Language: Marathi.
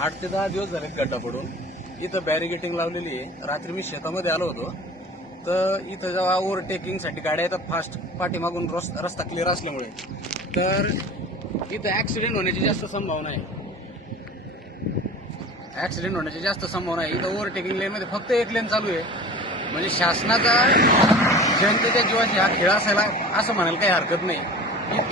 आठ ते दहा दिवस झाले गड्डा पडून. इथं बॅरिगेटिंग लावलेली आहे. रात्री मी शेतामध्ये आलो होतो. तर इथं जेव्हा ओव्हरटेकिंगसाठी गाड्या येतात फास्ट पाठीमागून रस- रस्ता क्लिअर असल्यामुळे. तर इथं ॲक्सिडेंट होण्याची जास्त संभावना आहे. ॲक्सिडेंट होण्याची जास्त संभावना आहे. इथं ओव्हरटेकिंग लेनमध्ये फक्त एक लेन चालू आहे. म्हणजे शासनाचा जनतेच्या जीवाची हा खेळ असायला असं म्हणायला काही हरकत नाही. इतक्या